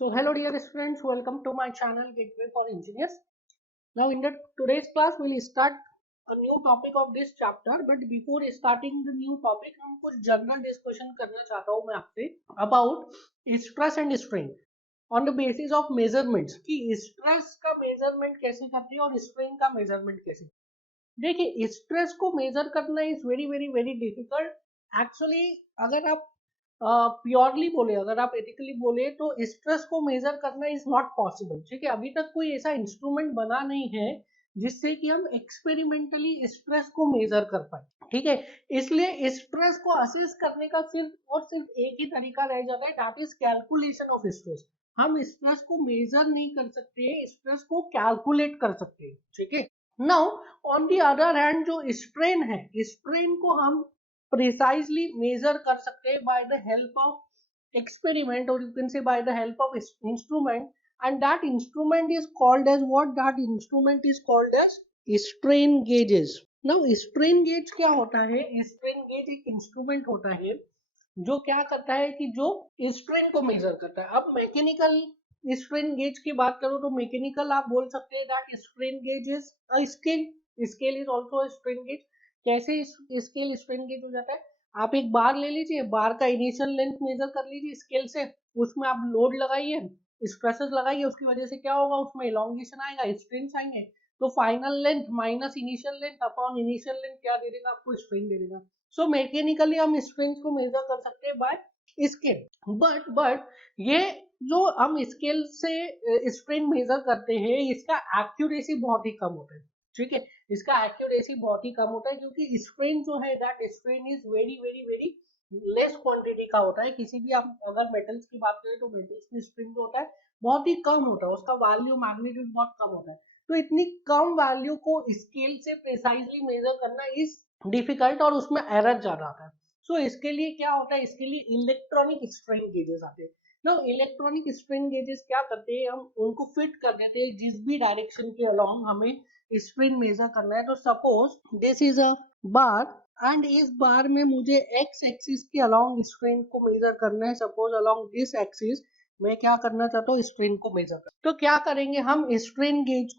So hello dear students, welcome to my channel Gateway for Engineers. Now in the today's class we'll start a new topic of this chapter, but before starting the new topic हम कुछ general discussion करना चाहता हूँ मैं आपसे about stress and strain on the basis of measurements कि stress का measurement कैसे करते हैं और strain का measurement कैसे। देखिए स्ट्रेस को मेजर करना is very very very difficult actually. अगर आप प्योरली बोले, अगर आप एथिकली बोले तो स्ट्रेस को मेजर करना इज नॉट पॉसिबल। ठीक है, अभी तक कोई ऐसा इंस्ट्रूमेंट बना नहीं है जिससे कि हम एक्सपेरिमेंटली स्ट्रेस को मेजर कर पाए। ठीक है, इसलिए स्ट्रेस को असेस करने का सिर्फ और सिर्फ एक ही तरीका रह जाता है, that is calculation of stress. हम स्ट्रेस को मेजर नहीं कर सकते, स्ट्रेस को कैलकुलेट कर सकते हैं। ठीक है, now on the other hand जो स्ट्रेन है, स्ट्रेन को हम प्रिसाइजली मेजर कर सकते हैं by the help of experiment और you can say by the help of instrument, and that instrument is called as what? That instrument is called as strain gauges. Now strain gauge क्या होता है? strain gauge एक instrument होता है जो क्या करता है कि जो स्ट्रेन को मेजर करता है। अब मैकेनिकल स्ट्रेन गेज की बात करो तो मैकेनिकल आप बोल सकते हैं that strain gauge is a scale, scale is also strain gauge. कैसे स्केल स्ट्रेन गेज हो जाता है? आप एक बार ले लीजिए, बार का इनिशियल लेंथ मेजर कर लीजिए स्केल से, उसमें आप लोड लगाइए, स्ट्रेसेस लगाइए, उसकी वजह से क्या होगा? उसमें इलॉन्गेशन आएगा, स्ट्रेन्स आएंगे, तो final length minus initial length upon initial length क्या दे देगा? आपको स्ट्रेन दे देगा। सो मैकेनिकली हम स्ट्रेंथ को मेजर कर सकते हैं बाय स्केल। बट ये जो हम स्केल से स्ट्रेन मेजर करते हैं इसका एक्यूरेसी बहुत ही कम होता है। ठीक है, इसका एक्यूरेसी बहुत ही कम होता है क्योंकि स्ट्रेन जो है that strain is very very very less quantity का होता है। किसी भी आप अगर मेटल्स की बात करें तो मेटल्स की स्ट्रेन जो होता है बहुत ही कम होता है, उसका वैल्यू मैग्नीट्यूड बहुत कम होता है। तो इतनी कम वैल्यू को स्केल से प्रिसाइजली मेजर करना इज डिफिकल्ट और उसमें एरर ज्यादा आता है। सो इसके लिए क्या होता है? इसके लिए इलेक्ट्रॉनिक स्ट्रेन गेजेस आते हैं। नो इलेक्ट्रॉनिक स्ट्रेन गेजेस क्या करते हैं? हम उनको फिट कर देते हैं जिस भी डायरेक्शन के अलोंग हमें स्ट्रेन मेजर करना है। तो suppose this is a bar and इस बार में मुझे एक्स एक्सिस के अलोंग स्ट्रेन को मेजर करना है। सपोज अलोंग दिस एक्सिस मैं क्या करना चाहता हूँ? स्ट्रेन को मेजर कर। तो क्या करेंगे हम? स्ट्रेन गेज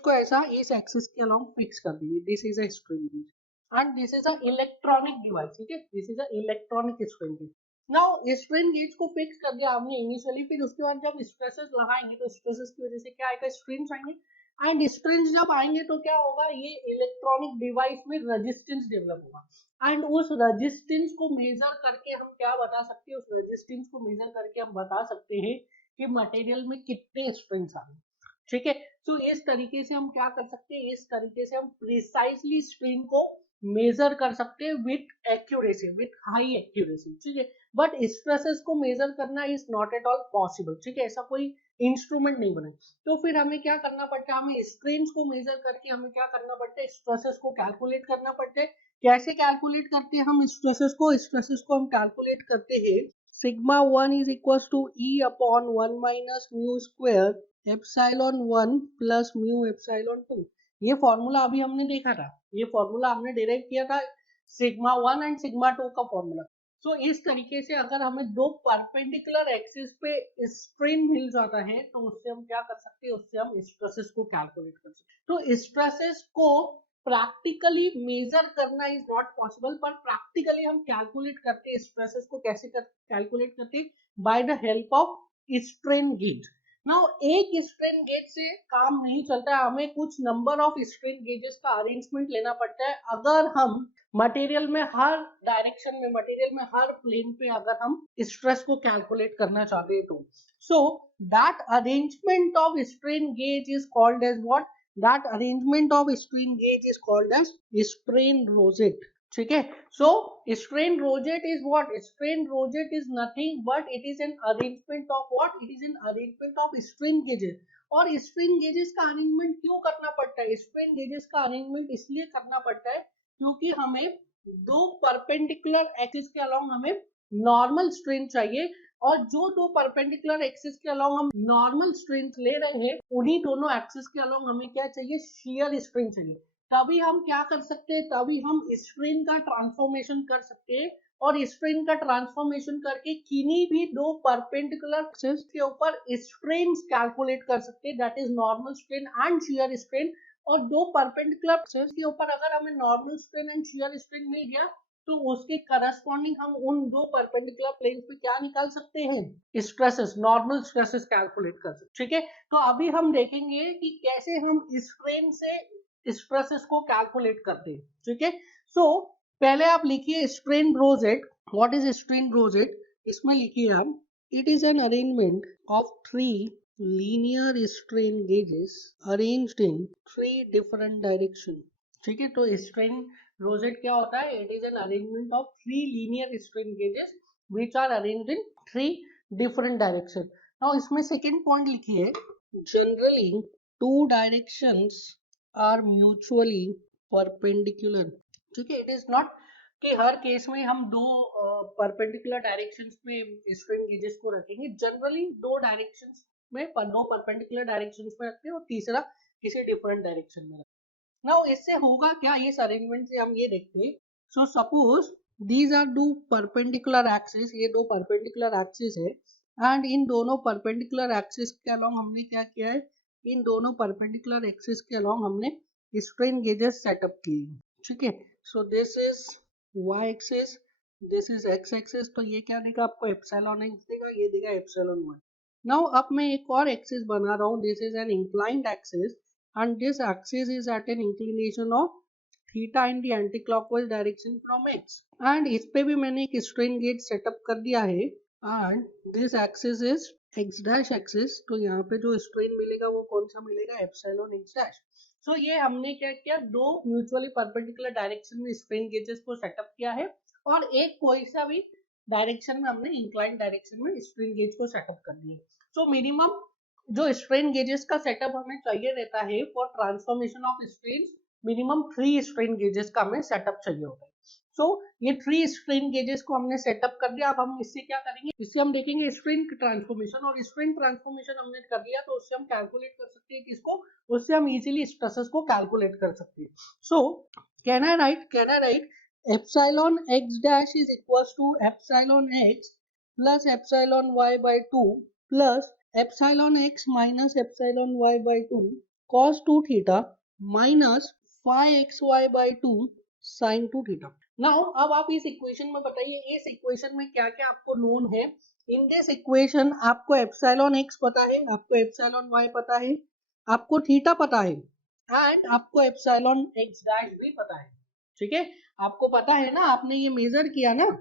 को ऐसा इस एक्सिस के अलोंग फिक्स कर देंगे। This is a strain gauge and this is a electronic device. ठीक है, this is a electronic strain gauge. Now strain gauge को फिक्स कर दिया हमने इनिशियली, फिर उसके बाद जब स्ट्रेसेस लगाएंगे तो स्ट्रेसेस की वजह से क्या आएगा? स्ट्रेन्स आएंगे एंड स्ट्रेन्स जब आएंगे तो क्या होगा? ये इलेक्ट्रॉनिक डिवाइस में रेजिस्टेंस डेवलप होगा एंड उस रेजिस्टेंस को मेजर करके हम क्या बता सकते हैं? उस रेजिस्टेंस को मेजर करके हम बता सकते हैं कि मटेरियल में कितने स्ट्रेन्स आ रहे हैं। ठीक है, तो इस तरीके से हम क्या कर सकते हैं? इस तरीके से हम प्रिसाइजली स्ट्रेन को मेजर कर सकते हैं with accuracy, with high accuracy. ठीक है, बट स्ट्रेसेस को मेजर करना is not at all possible. ठीक है, ऐसा कोई इंस्ट्रूमेंट नहीं बना। तो फिर हमें क्या करना पड़ता है? हमें स्ट्रेन्स को मेजर करके हमें क्या करना पड़ता है? स्ट्रेसेस को कैलकुलेट करना पड़ता है। कैसे कैलकुलेट करते हैं हम स्ट्रेसेस को? स्ट्रेसेस को हम कैलकुलेट करते हैं sigma 1 is equal to E upon 1 minus mu square epsilon 1 plus mu epsilon 2। ये फॉर्मूला अभी हमने देखा था, ये फॉर्मूला हमने डिराइव किया था सिग्मा 1 एंड सिग्मा 2 का फॉर्मूला। सो इस तरीके से अगर हमें दो परपेंडिकुलर एक्सिस पे स्ट्रेन मिल जाता है तो उससे हम क्या कर सकते हैं? उससे हम स्ट्रेसेस को कैलकुलेट कर सकते हैं। तो स्ट्रेसेस को प्रैक्टिकली मेजर करना इज नॉट पॉसिबल, पर प्रैक्टिकली हम कैलकुलेट करते हैं स्ट्रेसेस को। कैसे कैलकुलेट करते हैं? By the help of strain gauge. Now एक स्ट्रेन गेज से काम नहीं चलता है, हमें कुछ नंबर ऑफ स्ट्रेन गेजेस का अरेंजमेंट लेना पड़ता है अगर हम मटेरियल में हर डायरेक्शन में, मटेरियल में हर प्लेन पे अगर हम स्ट्रेस को कैलकुलेट करना चाहते हैं तो। So that arrangement of strain gauge is called as what? That arrangement of strain gauge is called as strain rosette. ठीक है, so strain rosette is what? Strain rosette is nothing but it is an arrangement of what? It is an arrangement of strain gauges. और strain gauges का arrangement क्यों करना पड़ता है? strain gauges का arrangement इसलिए करना पड़ता है क्योंकि हमें दो परपेंडिकुलर एक्सिस के अलोंग हमें नॉर्मल स्ट्रेन चाहिए और जो दो परपेंडिकुलर एक्सिस के अलोंग हम नॉर्मल स्ट्रेन ले रहे हैं उन्हीं दोनों एक्सिस के अलोंग हमें क्या चाहिए? शियर स्ट्रेन चाहिए। तभी हम क्या कर सकते हैं? तभी हम स्ट्रेन का ट्रांसफॉर्मेशन कर सकते हैं और स्ट्रेन का ट्रांसफॉर्मेशन करके किन्हीं भी दो परपेंडिकुलर एक्सिस के ऊपर स्ट्रेन कैलकुलेट कर सकते हैं, that is normal strain and shear strain. और दो परपेंडिकुलर एक्सिस के ऊपर अगर हमें normal strain and shear strain मिल गया तो उसके करस्पॉन्डिंग हम उन दो परपेंडिकुलर प्लेन पे क्या निकाल सकते हैं, स्ट्रेसेस, नॉर्मल स्ट्रेसेस कैलकुलेट कर सकते हैं। ठीक है, तो अभी हम देखेंगे कि कैसे हम स्ट्रेन से स्ट्रेसेस को कैलकुलेट करते हैं। ठीक है, सो पहले आप लिखिए strain rosette. What is strain rosette? इसमें लिखिए आप, it is an arrangement of three linear strain gauges arranged in three different direction. ठीक है, तो स्ट्रेन रोजेट क्या होता है? It is an arrangement of three linear strain gauges which are arranged in three different direction. Now इसमें second point लिखिए, generally two directions are mutually perpendicular. ठीक है, it is not कि हर केस में हम दो परपेंडिकुलर डायरेक्शंस में strain gauges को रखेंगे। जनरली दो डायरेक्शंस में, दो परपेंडिकुलर डायरेक्शंस में रखते हैं और तीसरा किसी डिफरेंट डायरेक्शन में रखते हैं। नाउ इससे होगा क्या, इस अरेंजमेंट से हम ये देखते हैं। So suppose these are two perpendicular axes, ये दो perpendicular axes है, and इन दोनों perpendicular axis के along हमने क्या किया है, इन दोनों perpendicular axis के along हमने strain gauges setup किए। ठीक है, so this is y axis, this is x axis, तो ये क्या देगा आपको, एप्सिलॉन x देगा, ये देगा एप्सिलॉन y। नाउ अब मैं एक और एक्सिस बना रहा हूँ, this is an inclined axis and this axis is at an inclination of theta in the anti clockwise direction from x. And इस पे भी मैंने एक स्ट्रेन गेज सेटअप कर दिया है and this axis is x dash axis. तो यहाँ पे जो स्ट्रेन मिलेगा वो कौन सा मिलेगा, एप्सिलॉन एक्स डैश। सो ये हमने क्या किया, दो म्यूचुअली परपेंडिकुलर डायरेक्शन में स्ट्रेन गेजेस को सेटअप किया है और एक कोई सा भी डायरेक्शन में हमने इंक्लाइन डायरेक्शन में स्ट्रेन गेज को सेटअप कर दिया। सो मिनिमम जो स्ट्रेन गेजेस का सेटअप हमें चाहिए रहता है for transformation of strain, minimum 3 strain gauges का हमें सेटअप चाहिए होता है। सो ये 3 स्ट्रेन गेजेस को हमने सेटअप कर दिया। अब हम इससे क्या करेंगे, इससे हम देखेंगे स्ट्रेन ट्रांसफॉर्मेशन, और स्ट्रेन ट्रांसफॉर्मेशन हमने कर लिया तो उससे हम कैलकुलेट कर सकते हैं किसको, उससे हम इजीली स्ट्रेसेस को कैलकुलेट कर सकते हैं। So can I write epsilon x dash is equals to epsilon X plus epsilon Y by 2 plus epsilon X minus epsilon Y by 2 cos 2 theta minus phi xy by 2 sin 2 theta. Now अब आप इस equation में बताइए, इस equation में क्या क्या आपको नोन है। इन दिस इक्वेशन आपको एप्सिलॉन x पता है, आपको एप्सिलॉन y पता है, आपको थीटा पता है एंड आपको एप्सिलॉन x डैश भी पता है। ठीक है, आपको पता है ना, आपने ये मेजर किया ना,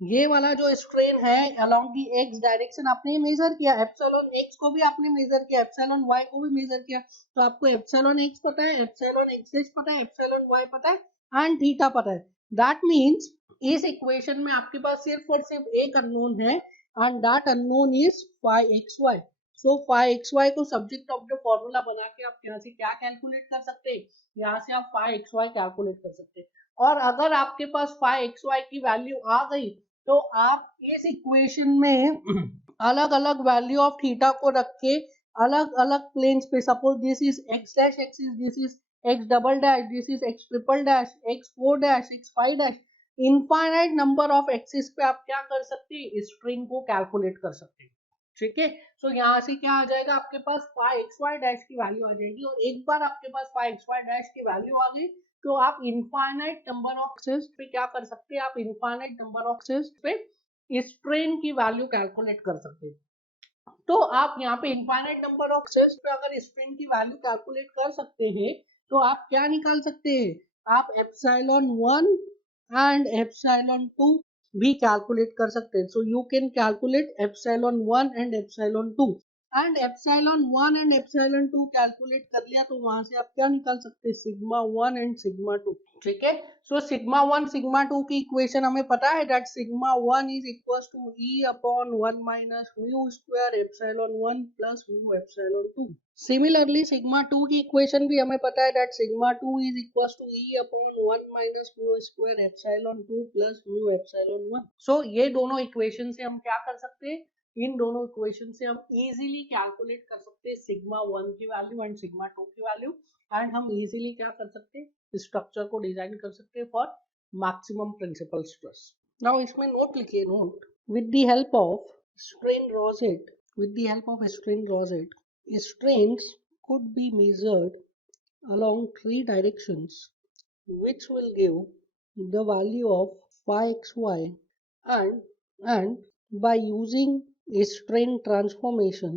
ये वाला जो स्ट्रेन है अलोंग दी एक्स डायरेक्शन आपने ये मेजर किया, एप्सिलॉन एक्स को भी आपने मेजर किया, एप्सिलॉन वाई को भी मेजर किया। तो आपको एप्सिलॉन एक्स पता है, एप्सिलॉन एक्स पता है, एप्सिलॉन वाई पता है एंड थीटा पता है। दैट मींस इस इक्वेशन में आपके पास सिर्फ और सिर्फ एक अननोन है and that unknown is phi x Y. So phi x Y को सब्जेक्ट ऑफ द फॉर्मूला बना के आप यहाँ से क्या कैलकुलेट कर सकते हैं, यहाँ से आप फाई एक्स वाई कैलकुलेट कर सकते हैं। और अगर आपके पास फाई एक्स वाई की वैल्यू आ गई तो आप इस इक्वेशन में अलग अलग वैल्यू ऑफ थीटा को रख के अलग अलग प्लेन्स पे, suppose this is x dash axis, this is x double dash, this is x triple dash, x four dash, x five dash, infinite number of axis पे आप क्या कर सकते हैं, स्ट्रिंग को कैलकुलेट कर सकते हैं। ठीक है, सो यहाँ से क्या आ जाएगा, आपके पास फाई एक्स वाई डैश की वैल्यू आ जाएगी और एक बार आपके पास फाई एक्स वाई डैश की वैल्यू आ गई तो आप इनफाइनाइट नंबर ऑफ एक्सिस पे क्या कर सकते हैं, आप इनफाइनाइट नंबर ऑफ एक्सिस पे स्ट्रेन की वैल्यू कैलकुलेट कर सकते हैं। तो आप यहाँ पे इनफाइनाइट नंबर ऑफ एक्सिस पे अगर स्ट्रेन की वैल्यू कैलकुलेट कर सकते हैं तो आप क्या निकाल सकते हैं, आप एप्सिलॉन 1 एंड एप्सिलॉन 2 भी कैलकुलेट कर सकते हैं। So you can calculate epsilon 1 and epsilon 2 and epsilon 1 and epsilon 2 calculate कर लिया तो वहां से आप क्या निकाल सकते हैं, सिग्मा 1 एंड सिग्मा 2। ठीक है, सो सिग्मा 1 सिग्मा 2 की इक्वेशन हमें पता है that sigma 1 is equals to E upon 1 minus mu square epsilon 1 plus mu epsilon 2। Similarly sigma 2 की इक्वेशन भी हमें पता है that sigma 2 is equals to E upon 1 minus mu square epsilon 2 plus mu epsilon 1। So ये दोनों equation से हम क्या कर सकते हैं, इन दोनों इक्वेशन से हम इजीली कैलकुलेट कर सकते हैं सिग्मा 1 की वैल्यू एंड सिग्मा 2 की वैल्यू एंड हम इजीली क्या कर सकते हैं, स्ट्रक्चर को डिजाइन कर सकते हैं for maximum principal stress. Now इसमें नोट लिखिए, note, with the help of strain rosette, with the help of strain rosette, strains could be measured along three directions, which will give the value of phi xy, and by using a strain transformation,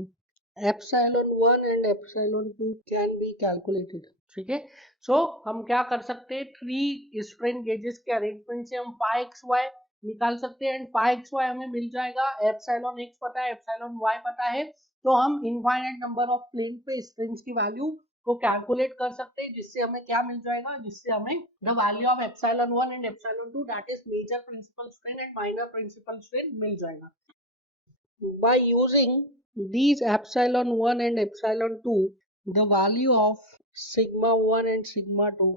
epsilon 1 and epsilon 2 can be calculated. ठीक है, सो हम क्या कर सकते हैं, three strain gauges के arrangement से हम phi xy निकाल सकते हैं, एंड phi xy हमें मिल जाएगा, एप्सिलॉन x पता है, एप्सिलॉन y पता है, तो हम इनफाइनाइट नंबर ऑफ प्लेन पे स्ट्रेन्स की वैल्यू को कैलकुलेट कर सकते हैं, जिससे हमें क्या मिल जाएगा, जिससे हमें the value of epsilon 1 and epsilon 2 that is major principal strain and minor principal strain मिल जाएगा. By using these epsilon 1 and epsilon 2, the value of sigma 1 and sigma 2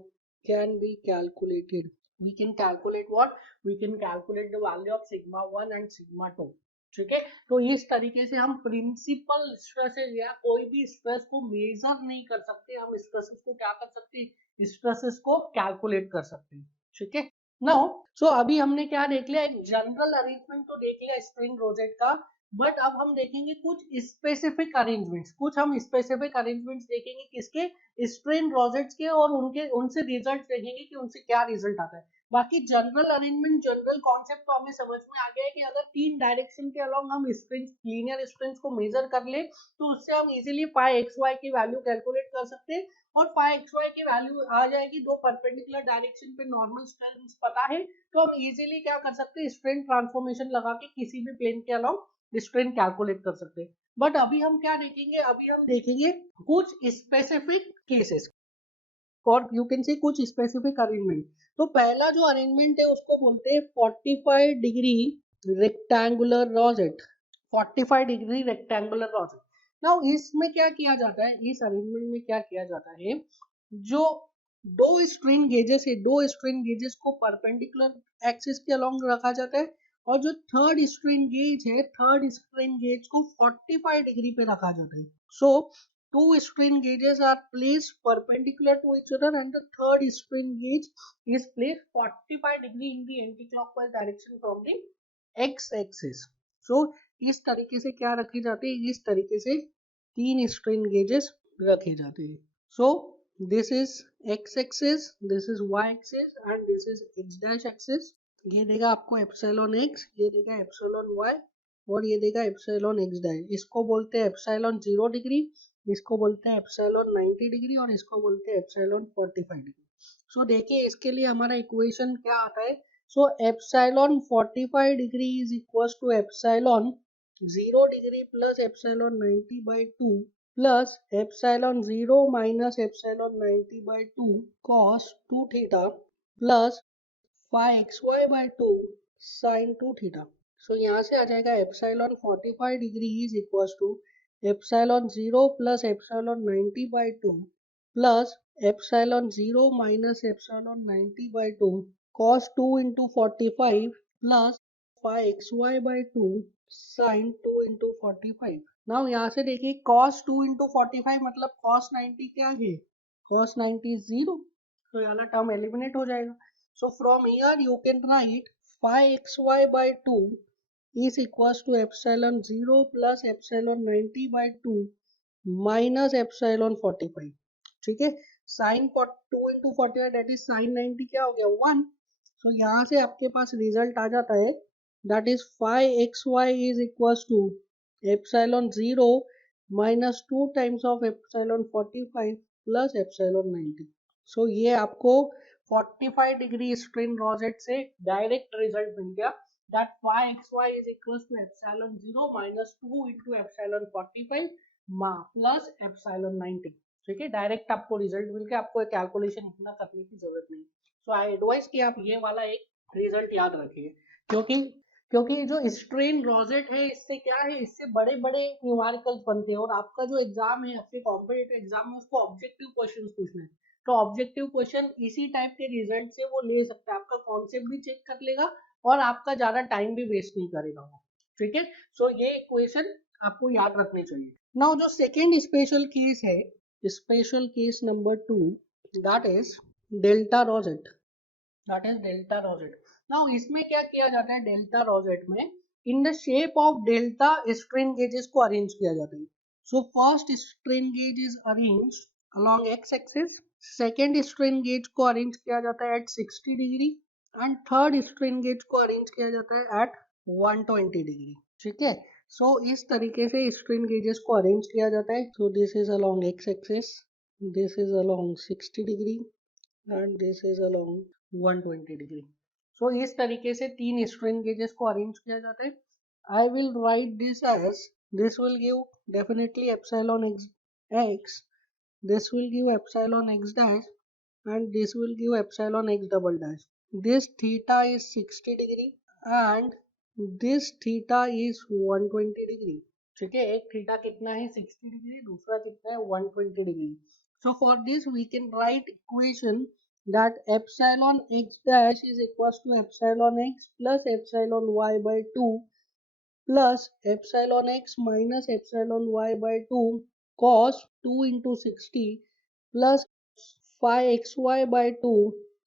can be calculated. We can calculate what? We can calculate the value of sigma 1 and sigma 2. ठीक है, तो इस तरीके से हम principal stresses या कोई भी स्ट्रेस को मेजर नहीं कर सकते, हम स्ट्रेसेस को क्या कर सकते हैं, स्ट्रेसेस को कैलकुलेट कर सकते हैं. ठीक है, नाउ सो अभी हमने क्या देख लिया, एक जनरल अरेंजमेंट तो देख लिया स्ट्रेन रोजेट का, बट अब हम देखेंगे कुछ स्पेसिफिक अरेंजमेंट्स, कुछ हम स्पेसिफिक अरेंजमेंट्स देखेंगे किसके, स्ट्रेन रोजेट्स के, और उनसे रिजल्ट देखेंगे कि उनसे क्या रिजल्ट आता है. बाकी जनरल अरेंजमेंट, जनरल कॉन्सेप्ट तो हमें समझ में आ गया है कि अगर तीन डायरेक्शन के अलोंग हम स्ट्रिंग्स, लीनियर स्ट्रिंग्स को मेजर कर ले तो उससे हम इजीली फाई एक्स वाई की वैल्यू कैलकुलेट कर सकते हैं, और फाई एक्स वाई की वैल्यू आ जाएगी, दो परपेंडिकुलर डायरेक्शन पे नॉर्मल स्ट्रिंग्स पता है, तो हम इजीली क्या कर सकते हैं, स्ट्रिंग ट्रांसफॉर्मेशन लगा के किसी भी प्लेन के अलोंग स्ट्रिंग कैलकुलेट कर सकते हैं. बट अभी हम क्या देखेंगे, अभी हम देखेंगे कुछ स्पेसिफिक केसेस, और यू कैन से कुछ स्पेसिफिक अरेंजमेंट. तो पहला जो अरेंजमेंट है उसको बोलते हैं 45 degree rectangular rosette, 45 degree rectangular rosette. Now इसमें क्या किया जाता है, इस अरेंजमेंट में क्या किया जाता है, जो दो स्ट्रेन गेजेस है, दो स्ट्रेन गेजेस को परपेंडिकुलर एक्सिस के अलोंग रखा जाता है, और जो थर्ड स्ट्रेन गेज है, थर्ड स्ट्रेन गेज को 45 डिग्री पे रखा जाता है. सो two strain gauges are placed perpendicular to each other, and the third strain gauge is placed 45 degree in the anti-clockwise direction from the x-axis. So इस तरीके से क्या रखे जाते हैं, इस तरीके से तीन strain gauges रखे जाते हैं. So this is x-axis, this is y-axis, and this is x- axis. ये देगा आपको एप्सिलॉन x, ये देगा एप्सिलॉन y, और ये देगा एप्सिलॉन x डैश. इसको बोलते हैं एप्सिलॉन 0 डिग्री, इसको बोलते हैं एप्सिलॉन 90 डिग्री, और इसको बोलते हैं एप्सिलॉन 45 डिग्री. सो देखिए इसके लिए हमारा इक्वेशन क्या आता है. So epsilon 45 degree is equal to epsilon 0 degree plus epsilon 90 by 2 plus epsilon 0 minus epsilon 90 by 2 cos 2 theta plus phi x Y by 2 sine 2 theta. So यहाँ से आ जाएगा epsilon 45 degree is equal to epsilon 0 plus epsilon 90 by 2 plus epsilon 0 minus epsilon 90 by 2 cos 2 into 45 plus phi x Y by 2 sine 2 into 45. Now यहाँ से देखिए cos 2 into 45 मतलब cos 90 क्या है, cos 90 is 0, तो यहाँ टर्म एलिमिनेट हो जाएगा. So from here you can write phi xy by 2 is equals to epsilon 0 plus epsilon 90 by 2 minus epsilon 45. ठीक है, sin 2 into 45 that is sin 90 क्या हो गया 1. So यहाँ से आपके पास रिजल्ट आ जाता है, that is phi xy is equals to epsilon 0 minus 2 times of epsilon 45 plus epsilon 90. So ये आपको 45 डिग्री स्ट्रेन रोजेट से डायरेक्ट रिजल्ट मिल गया, that phi xy is equals to epsilon 0 minus 2 into epsilon 45 plus epsilon 90. ठीक है, direct आपको result मिल गया, आपको calculation इतना करने की जरूरत नहीं. सो आई एडवाइस कि आप ये वाला एक रिजल्ट याद रखिए, क्योंकि जो स्ट्रेन रोजेट है इससे क्या है, इससे बड़े बड़े न्यूमेरिकल्स बनते हैं, और आपका जो एग्जाम है, आपके कॉम्पिटिटिव एग्जाम में उसको ऑब्जेक्टिव क्वेश्चन पूछना है, तो ऑब्जेक्टिव क्वेश्चन इसी टाइप के रिजल्ट से वो ले सकता है, आपका कॉन्सेप्ट भी चेक कर लेगा और आपका ज्यादा टाइम भी वेस्ट नहीं करेगा. ठीक है, सो ये इक्वेशन आपको याद रखनी चाहिए. नाउ जो सेकेंड स्पेशल केस है, special case number 2, that is delta rosette, that is delta rosette. Now इसमें क्या किया जाता है डेल्टा रोजेट में, in the shape of delta strain gauges को अरेंज किया जाता है. So first strain gauge is arranged along x axis, second strain gauge को अरेंज किया जाता है at 60 degree and third strain gauge को अरेंज किया जाता है एट 120 डिग्री. ठीक है, सो इस तरीके से स्ट्रेन गेजेस को अरेंज किया जाता है. सो this is along x axis, this is along 60 degree and this is along 120 degree. So इस तरीके से तीन स्ट्रेन गेजेस को अरेंज किया जाता है. I will write this as, this will give definitely epsilon x, this will give epsilon x dash and this will give epsilon x double dash. This theta is 60 degree and this theta is 120 degree. ठीक है, एक theta कितना है 60 degree, दूसरा कितना है 120 degree. So for this we can write equation that epsilon x dash is equals to epsilon x plus epsilon y by 2 plus epsilon x minus epsilon y by 2 cos 2 into 60 plus phi xy by 2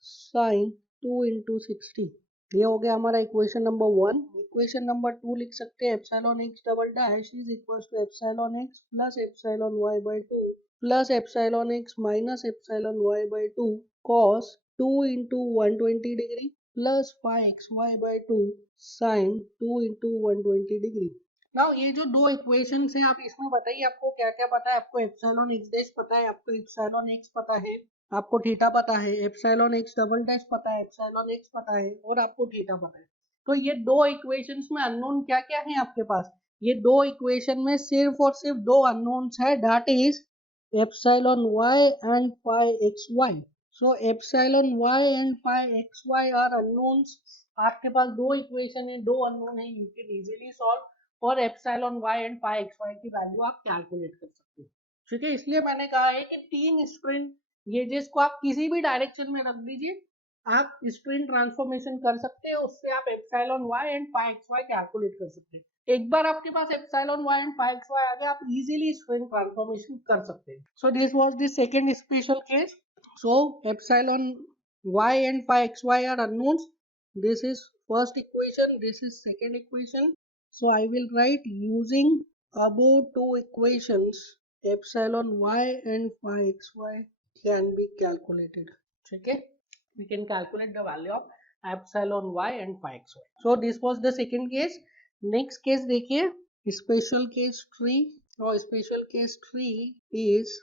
sin 2 into 60. ये हो गया हमारा equation number 1. Equation number 2 लिख सकते हैं epsilon x double dash is equals to epsilon X plus epsilon Y by 2 plus epsilon X minus epsilon Y by 2 cos 2 into 120 degree plus phi x Y by 2 sin 2 into 120 degree. Now ये जो दो equations हैं, आप इसमें बताइए आपको क्या क्या पता है. आपको एप्सिलॉन एक्स डैश पता है, आपको एप्सिलॉन एक्स पता है, आपको थीटा पता है, एप्सिलॉन एक्स डबल डैश पता है, एप्सिलॉन एक्स पता है और आपको थीटा पता है. तो ये दो इक्वेशंस में अननोन क्या क्या है आपके पास. ये दो इक्वेशन में सिर्फ और सिर्फ दो अननोन्स है, that is epsilon Y and phi x Y. So epsilon Y and phi x Y are unknowns. आपके पास दो इक्वेशन है, दो अननोन है, यू कैन इजीली सॉल्व और epsilon Y and pi x Y की वैल्यू आप कैलकुलेट कर सकते हो. ठीक है, इसलिए मैंने कहा है कि तीन स्ट्रेन गेजेस को आप किसी भी डायरेक्शन में रख दीजिए, आप स्ट्रेन ट्रांसफॉर्मेशन कर सकते हैं, उससे आप epsilon Y and pi x y calculate कर सकते हैं. एक बार आपके पास epsilon Y and pi x y आ गया, आप इजीली स्ट्रेन ट्रांसफॉर्मेशन कर सकते हैं. So this was the second special case. So epsilon Y and pi x Y are unknowns. This is first equation, this is second equation. So I will write using above two equations, epsilon y and phi xy can be calculated. Okay, we can calculate the value of epsilon y and phi xy. So this was the second case. Next case देखिए, special case 3 और special case 3 is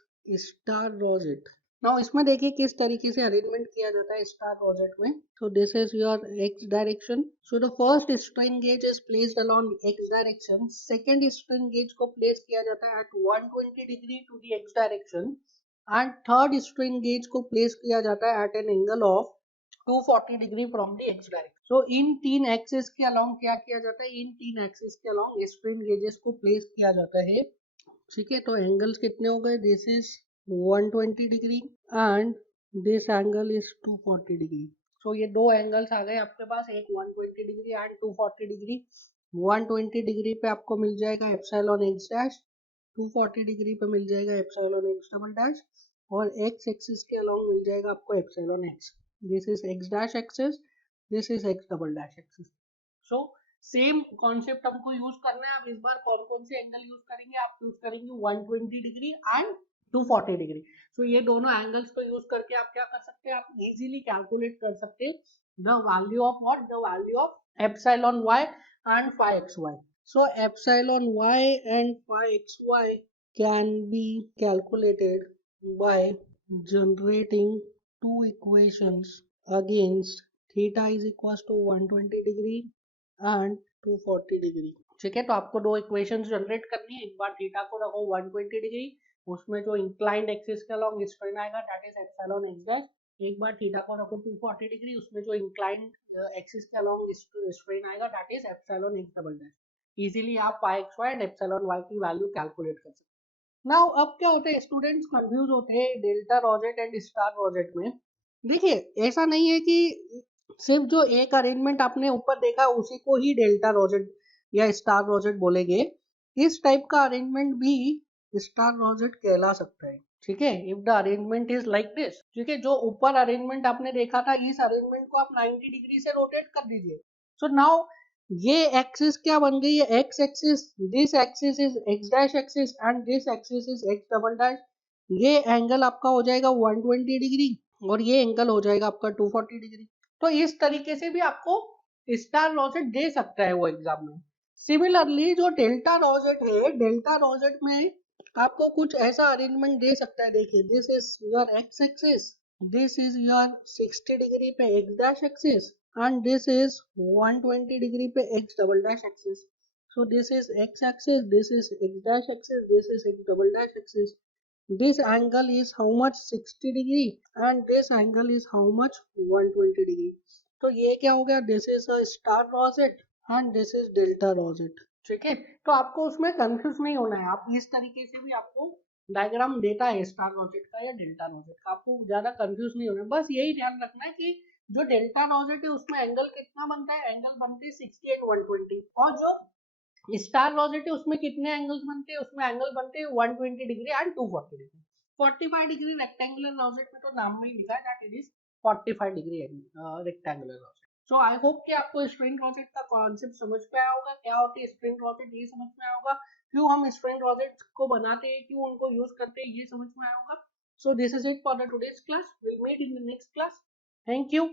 star rosette. Now इसमें देखिए किस तरीके से arrangement किया जाता है स्टार रोजेट में. So this is your x direction. So the first strain gauge is placed along x direction. Second strain gauge को प्लेस किया जाता है at 120 degree to the x direction and third strain gauge को place किया जाता है at an angle of 240 degree from the x direction. So इन तीन एक्सिस के अलोंग क्या किया जाता है, इन तीन एक्सिस के अलोंग स्ट्रेन गेजेस को प्लेस किया जाता है. ठीक है, तो एंगल्स कितने हो गए, this is 120 degree and this angle is 240 degree. So ये दो एंगल्स आ गए आपके पास, एक 120 डिग्री एंड 240 डिग्री. 120 डिग्री पे आपको मिल जाएगा एप्सिलॉन एक्स डैश, 240 डिग्री पे मिल जाएगा एप्सिलॉन एक्स डबल डैश और एक्स एक्सिस के अलोंग मिल जाएगा आपको epsilon x. This is x dash axis, this is x double dash axis. So same concept हमको यूज करना है. आप इस बार कौन कौन से एंगल यूज करेंगे, आप यूज करेंगे 120 डिग्री एंड 240 डिग्री. सो ये दोनों एंगल्स को यूज करके आप क्या कर सकते हैं, आप इजीली कैलकुलेट कर सकते हैं the value of what, the value of epsilon Y and phi x Y. So epsilon Y and phi x Y can be calculated by generating two equations against theta is equals to 120 degree and 240 degree. ठीक है, तो आपको दो equations generate करनी है. एक बार theta को रखो 120 डिग्री, उसमें जो इंक्लाइंड एक्सिस के अलोंग स्ट्रेन आएगा that is epsilon x dash. एक बार थीटा को रखो 240 डिग्री, उसमें जो इंक्लाइंड एक्सिस के अलोंग स्ट्रेन आएगा that is epsilon x double dash. Easily आप pi x y and epsilon y की वैल्यू कैलकुलेट कर सकते हैं. नाउ अब क्या होता है, स्टूडेंट्स कंफ्यूज होते हैं delta rosette and star rosette में. देखिए ऐसा नहीं है कि सिर्फ जो एक अरेंजमेंट आपने ऊपर देखा उसी को ही डेल्टा रोजेट या स्टार रोजेट बोलेंगे. इस टाइप का अरेंजमेंट भी स्टार रोजेट कहला सकता है. ठीक है, if the arrangement is like this, ठीक है, जो ऊपर अरेंजमेंट आपने देखा था इस अरेंजमेंट को आप 90 डिग्री से रोटेट कर दीजिए। सो नाउ ये एक्सिस क्या बन गई है, x axis, this axis is x dash axis and this axis is x double dash. ये एंगल आपका हो जाएगा 120 डिग्री और ये एंगल हो जाएगा आपका 240 डिग्री। तो इस तरीके से भी आपको स्टार रोजेट दे सकता है वो एग्जाम में। सिमिलरली जो डेल्टा रोजेट है, डेल्टा रोजेट में आपको कुछ ऐसा अरेंजमेंट दे सकता है, देखिए this is your x axis, this is your 60 degree पे x dash axis and this is 120 degree पे x double dash axis. So this is x axis, this is x dash axis, this is x double dash axis. This angle is how much 60 degree and this angle is how much 120 degree। तो ये क्या हो गया, this is a star rosette and this is delta rosette। ठीक है, तो आपको उसमें कंफ्यूज नहीं होना है, आप इस तरीके से भी आपको डायग्राम देता है स्टार रोजेट का या डेल्टा रोजेट का, आपको ज्यादा कंफ्यूज नहीं होना है। बस यही ध्यान रखना है कि जो डेल्टा रोजेट है उसमें एंगल कितना बनता है, एंगल बनते हैं 60 एंड 120, और जो स्टार रोजेट है उसमें कितने एंगल्स बनते हैं, उसमें एंगल बनते हैं 120 degree and 240 degree. 45 degree rectangular rosette में तो नाम में ही लिखा है that it is 45 degree rectangular rosette. So I hope कि आपको स्ट्रिंग रोजेट का कॉन्सेप्ट समझ में आया होगा, क्या होती है स्ट्रिंग रोजेट ये समझ में आया होगा, क्यों हम स्ट्रिंग रोजेट को बनाते हैं, क्यों उनको यूज करते हैं ये समझ में आया होगा। So this is it for the today's class, will meet in the next class. Thank you.